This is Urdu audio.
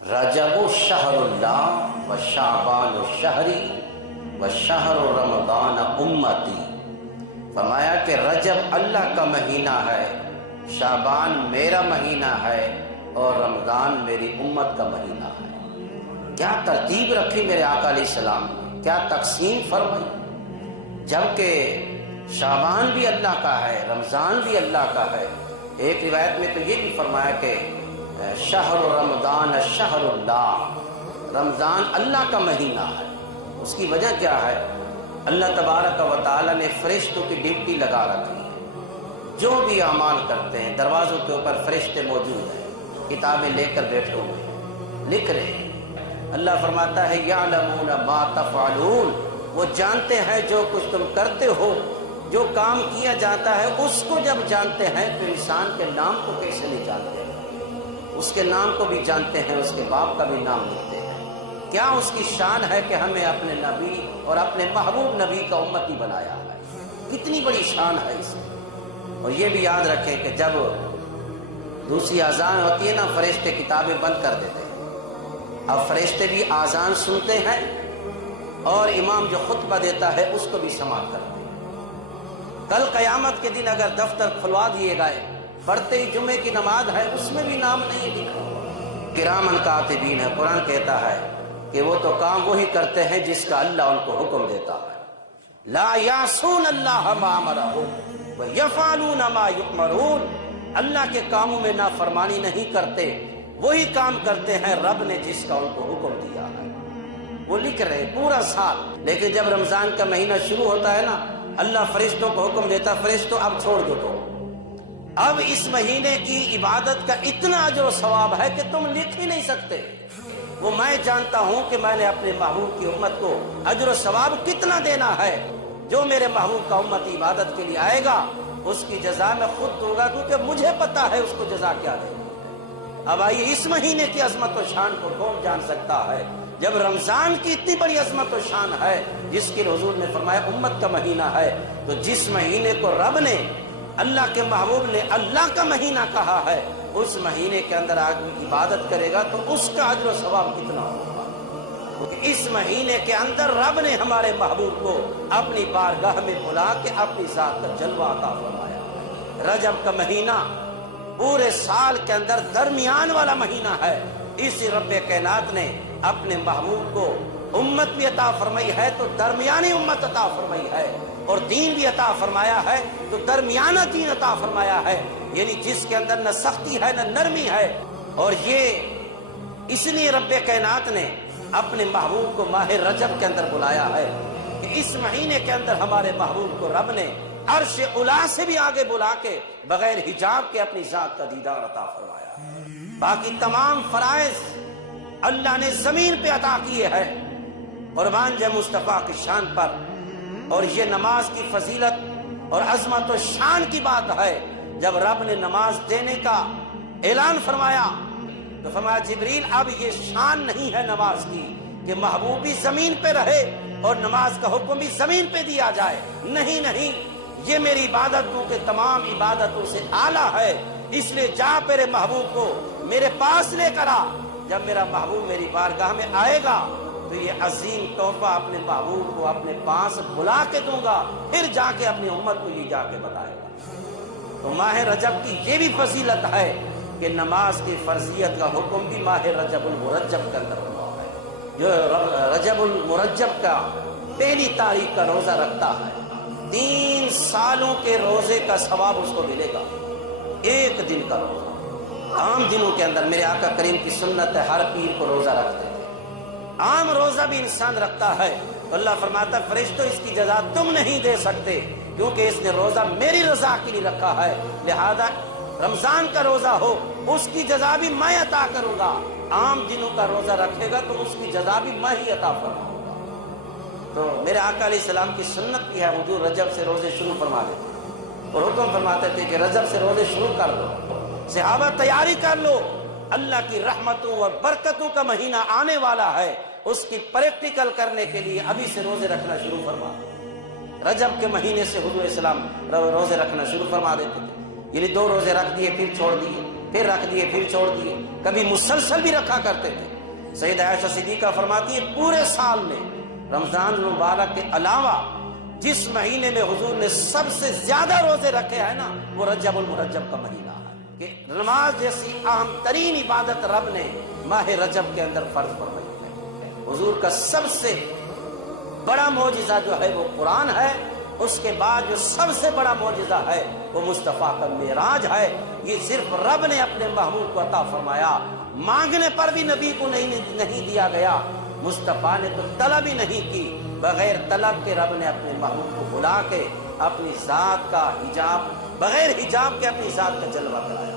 رجب شہر اللہ و شعبان شہری و شہر رمضان امتی. فرمایا کہ رجب اللہ کا مہینہ ہے، شعبان میرا مہینہ ہے اور رمضان میری امت کا مہینہ ہے. کیا ترتیب رکھی میرے آقا علیہ السلام نے، کیا تقسیم فرمائی. جبکہ شعبان بھی اللہ کا ہے، رمضان بھی اللہ کا ہے. ایک روایت میں تو یہ بھی فرمایا کہ شہر رمضان شہر اللہ، رمضان اللہ کا مہینہ ہے. اس کی وجہ کیا ہے؟ اللہ تبارک و تعالیٰ نے فرشتوں کی ڈیوٹی لگا رکھی ہے. جو بھی اعمال کرتے ہیں دروازوں کے اوپر فرشتے موجود ہیں، کتابیں لے کر بیٹھے ہوئے لکھ رہے ہیں. اللہ فرماتا ہے یعلمون ما تفعلون، وہ جانتے ہیں جو کچھ تم کرتے ہو. جو کام کیا جاتا ہے اس کو جب جانتے ہیں تو انسان کے نام کو کیسے نہیں جانتے ہیں؟ اس کے نام کو بھی جانتے ہیں، اس کے باپ کا بھی نام لکھتے ہیں. کیا اس کی شان ہے کہ ہمیں اپنے نبی اور اپنے محبوب نبی کا امتی بنایا ہے. کتنی بڑی شان ہے اس میں. اور یہ بھی یاد رکھیں کہ جب دوسری اذان ہوتی ہے نا، فرشتے کتابیں بند کر دیتے ہیں. اب فرشتے بھی اذان سنتے ہیں اور امام جو خطبہ دیتا ہے اس کو بھی سماعت کرتے ہیں. کل قیامت کے دن اگر دفتر کھلوا دیے گئے، پڑھتے ہی جمعے کی نماز ہے اس میں بھی نام نہیں لکھا. کرامن کاتبین ہے. قرآن کہتا ہے کہ وہ تو کام وہی کرتے ہیں جس کا اللہ ان کو حکم دیتا ہے. لا یعصون اللہ ما امرهم ویفعلون ما یؤمرون. اللہ کے کاموں میں نافرمانی نہیں کرتے، وہی کام کرتے ہیں رب نے جس کا ان کو حکم دیا ہے. وہ لکھ رہے پورا سال. لیکن جب رمضان کا مہینہ شروع ہوتا ہے نا، اللہ فرشتوں کو حکم دیتا، فرشتوں اب چھوڑ دو. تو اب اس مہینے کی عبادت کا اتنا اجر و ثواب ہے کہ تم لکھ ہی نہیں سکتے. وہ میں جانتا ہوں کہ میں نے اپنے محبوب کی امت کو اجر و ثواب کتنا دینا ہے. جو میرے محبوب کا امت عبادت کے لیے آئے گا اس کی جزا میں خود دوں گا، کیونکہ مجھے پتا ہے اس کو جزا کیا دے گا. اب آئیے اس مہینے کی عظمت و شان کو کون جان سکتا ہے جب رمضان کی اتنی بڑی عظمت و شان ہے جس کے حضور نے فرمایا امت کا مہینہ ہے. تو جس مہینے کو رب نے، اللہ کے محبوب نے اللہ کا مہینہ کہا ہے، اس مہینے کے اندر آدمی عبادت کرے گا تو اس کا اجر و ثواب کتنا ہوگا. کیونکہ اس مہینے کے اندر رب نے ہمارے محبوب کو اپنی بارگاہ میں بلا کے اپنی ذات کا جلوہ عطا فرمایا. رجب کا مہینہ پورے سال کے اندر درمیان والا مہینہ ہے. اس رب کائنات نے اپنے محبوب کو امت بھی عطا فرمائی ہے تو درمیانی امت عطا فرمائی ہے، اور دین بھی عطا فرمایا ہے تو درمیانہ دین عطا فرمایا ہے. یعنی جس کے اندر نہ سختی ہے نہ نرمی ہے. اور یہ اس لیے رب کائنات نے اپنے محبوب کو ماہ رجب کے اندر بلایا ہے کہ اس مہینے کے اندر ہمارے محبوب کو رب نے عرش اعلیٰ سے بھی آگے بلا کے بغیر حجاب کے اپنی ذات کا دیدار عطا فرمایا. باقی تمام فرائض اللہ نے زمین پہ عطا کیے ہیں. قربان جائے مصطفیٰ کی شان پر. اور یہ نماز کی فضیلت اور عظمت و شان کی بات ہے. جب رب نے نماز دینے کا اعلان فرمایا تو فرمایا جبریل اب یہ شان نہیں ہے نماز کی کہ محبوبی زمین پہ رہے اور نماز کا حکم بھی زمین پہ دیا جائے. نہیں، یہ میری عبادت کے تمام عبادتوں سے اعلیٰ ہے. اس لیے جا میرے محبوب کو میرے پاس لے کر آ. جب میرا محبوب میری بارگاہ میں آئے گا تو یہ عظیم تحفہ اپنے محبوب کو اپنے پاس بلا کے دوں گا، پھر جا کے اپنی امت کو یہ جا کے بتائے گا. تو ماہ رجب کی یہ بھی فضیلت ہے کہ نماز کی فرضیت کا حکم بھی ماہ رجب المرجب کے اندر ہوا ہے. جو رجب المرجب کا پہلی تاریخ کا روزہ رکھتا ہے 3 سالوں کے روزے کا ثواب اس کو ملے گا. ایک دن کا روزہ. عام دنوں کے اندر میرے آقا کریم کی سنت ہے ہر پیر کو روزہ رکھتے تھے. عام روزہ بھی انسان رکھتا ہے تو اللہ فرماتا ہے فرشتوں اس کی جزا تم نہیں دے سکتے کیونکہ اس نے روزہ میری رضا کے لیے رکھا ہے. لہذا رمضان کا روزہ ہو اس کی جزا بھی میں عطا کروں گا. عام دنوں کا روزہ رکھے گا تو اس کی جزا بھی میں ہی عطا فرماؤں گا. تو میرے آقا علیہ السلام کی سنت کی ہے حضور رجب سے روزے شروع فرما دیتے اور حکم فرماتے تھے کہ رجب سے روزے شروع کر دو. صحابہ تیاری کر لو، اللہ کی رحمتوں اور برکتوں کا مہینہ آنے والا ہے. اس کی پریکٹیکل کرنے کے لیے ابھی سے روزے رکھنا شروع فرما. رجب کے مہینے سے حضور اسلام روزے رکھنا شروع فرما دیتے تھے. یعنی 2 روزے رکھ دیے پھر چھوڑ دیے، پھر رکھ دیے، پھر چھوڑ دیے، کبھی مسلسل بھی رکھا کرتے تھے۔ سیدہ عائشہ صدیقہ فرماتی ہے پورے سال میں رمضان المبارک کے علاوہ جس مہینے میں حضور نے سب سے زیادہ روزے رکھے ہیں نا، وہ رجب المرجب کا مہینہ ہے، کہ نماز جیسی اہم ترین عبادت رب نے ماہ رجب کے اندر فرض فرمائی ہے۔ حضور کا سب سے بڑا معجزہ جو ہے وہ قرآن ہے، اس کے بعد جو سب سے بڑا معجزہ ہے وہ مصطفیٰ کا معراج ہے۔ یہ صرف رب نے اپنے محبوب کو عطا فرمایا، مانگنے پر بھی نبی کو نہیں دیا گیا، مصطفیٰ نے تو طلب ہی نہیں کی، بغیر طلب کے رب نے اپنے محبوب کو بلا کے اپنی ذات کا حجاب، بغیر حجاب کے اپنی ذات کا جلوہ کرایا۔